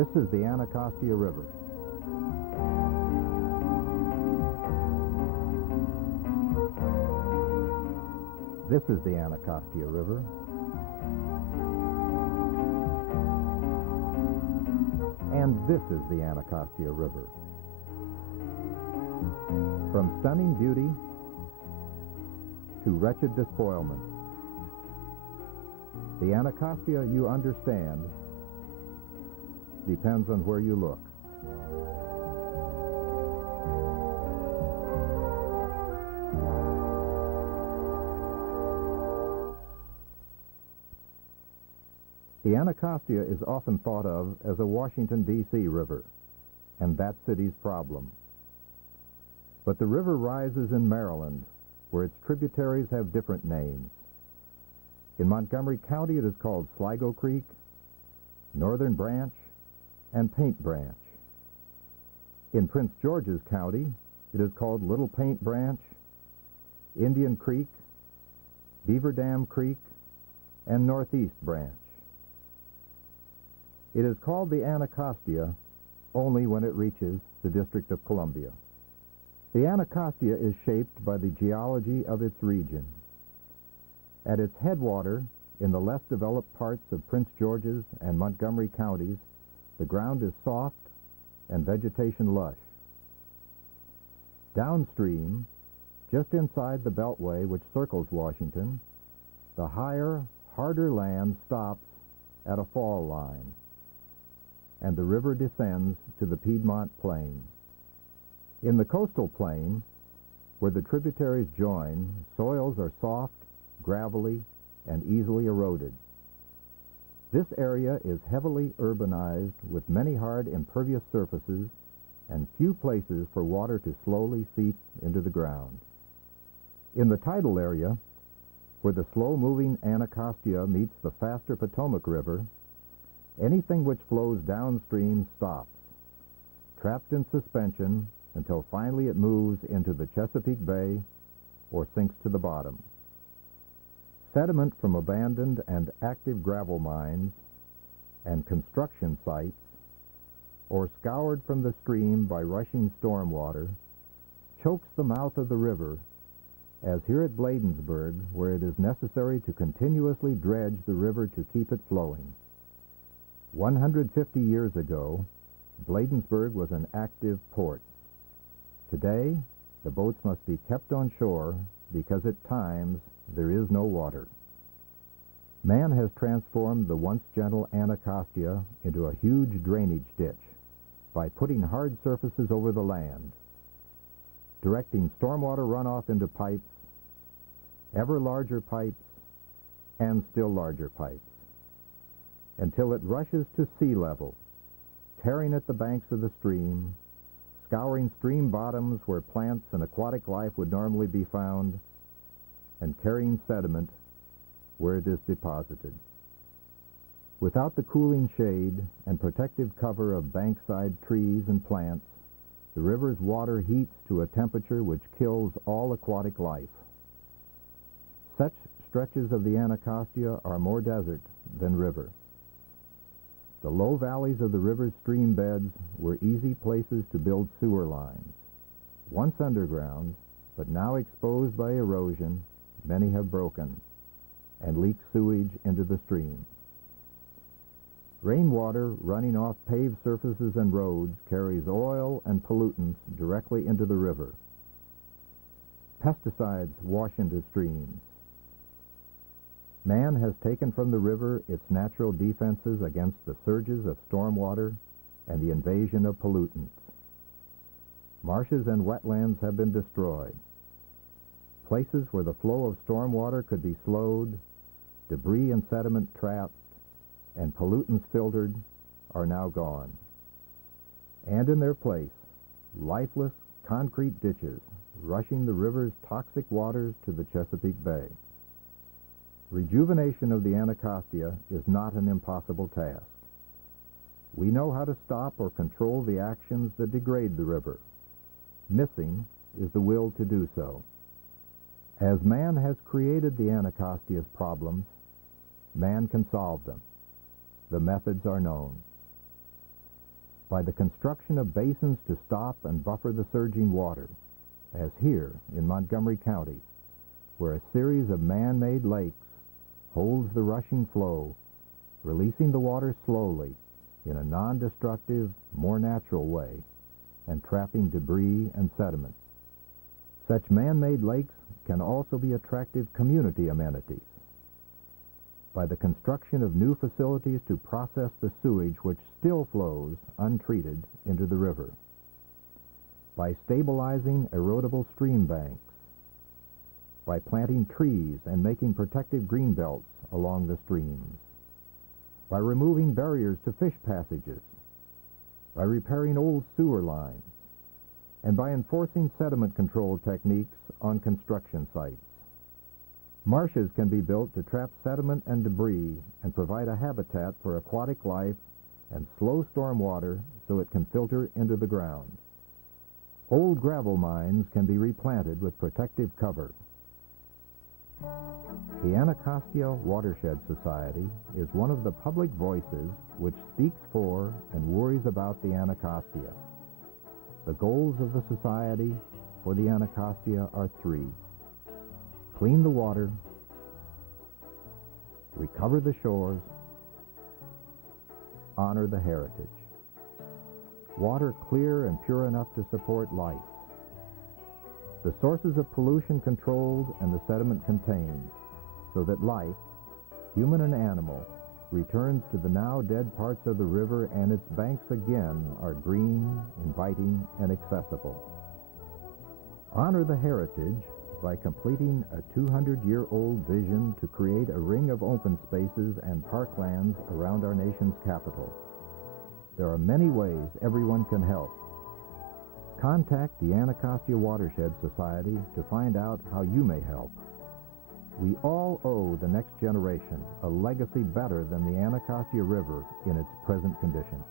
This is the Anacostia River. This is the Anacostia River. And this is the Anacostia River. From stunning beauty to wretched despoilment, the Anacostia, you understand, depends on where you look. The Anacostia is often thought of as a Washington, D.C. river, and that city's problem. But the river rises in Maryland, where its tributaries have different names. In Montgomery County, it is called Sligo Creek, Northern Branch, and Paint Branch. In Prince George's County, it is called Little Paint Branch, Indian Creek, Beaver Dam Creek, and Northeast Branch. It is called the Anacostia only when it reaches the District of Columbia. The Anacostia is shaped by the geology of its region. At its headwater, in the less developed parts of Prince George's and Montgomery counties, the ground is soft and vegetation lush. Downstream, just inside the beltway which circles Washington, the higher, harder land stops at a fall line, and the river descends to the Piedmont Plain. In the coastal plain, where the tributaries join, soils are soft, gravelly, and easily eroded. This area is heavily urbanized with many hard, impervious surfaces and few places for water to slowly seep into the ground. In the tidal area, where the slow-moving Anacostia meets the faster Potomac River, anything which flows downstream stops, trapped in suspension until finally it moves into the Chesapeake Bay or sinks to the bottom. Sediment from abandoned and active gravel mines and construction sites, or scoured from the stream by rushing storm water, chokes the mouth of the river, as here at Bladensburg, where it is necessary to continuously dredge the river to keep it flowing. 150 years ago, Bladensburg was an active port. Today, the boats must be kept on shore because at times there is no water. Man has transformed the once gentle Anacostia into a huge drainage ditch by putting hard surfaces over the land, directing stormwater runoff into pipes, ever larger pipes, and still larger pipes, until it rushes to sea level, tearing at the banks of the stream, scouring stream bottoms where plants and aquatic life would normally be found, and carrying sediment where it is deposited. Without the cooling shade and protective cover of bankside trees and plants, the river's water heats to a temperature which kills all aquatic life. Such stretches of the Anacostia are more desert than river. The low valleys of the river's stream beds were easy places to build sewer lines. Once underground, but now exposed by erosion, many have broken and leak sewage into the stream. Rainwater running off paved surfaces and roads carries oil and pollutants directly into the river. Pesticides wash into streams. Man has taken from the river its natural defenses against the surges of stormwater and the invasion of pollutants. Marshes and wetlands have been destroyed. Places where the flow of stormwater could be slowed, debris and sediment trapped, and pollutants filtered are now gone. And in their place, lifeless concrete ditches rushing the river's toxic waters to the Chesapeake Bay. Rejuvenation of the Anacostia is not an impossible task. We know how to stop or control the actions that degrade the river. Missing is the will to do so. As man has created the Anacostia's problems, man can solve them. The methods are known. by the construction of basins to stop and buffer the surging water, as here in Montgomery County, where a series of man-made lakes holds the rushing flow, releasing the water slowly in a non-destructive, more natural way, and trapping debris and sediment. Such man-made lakes can also be attractive community amenities. By the construction of new facilities to process the sewage which still flows untreated into the river. By stabilizing erodible stream banks. By planting trees and making protective green belts along the streams. By removing barriers to fish passages. By repairing old sewer lines. And by enforcing sediment control techniques on construction sites. Marshes can be built to trap sediment and debris and provide a habitat for aquatic life and slow storm water so it can filter into the ground. Old gravel mines can be replanted with protective cover. The Anacostia Watershed Society is one of the public voices which speaks for and worries about the Anacostia. The goals of the Society for the Anacostia are three. Clean the water, recover the shores, honor the heritage. Water clear and pure enough to support life. The sources of pollution controlled and the sediment contained, so that life, human and animal, returns to the now dead parts of the river and its banks again are green, inviting, and accessible. Honor the heritage by completing a 200-year-old vision to create a ring of open spaces and parklands around our nation's capital. There are many ways everyone can help. Contact the Anacostia Watershed Society to find out how you may help. We all owe the next generation a legacy better than the Anacostia River in its present condition.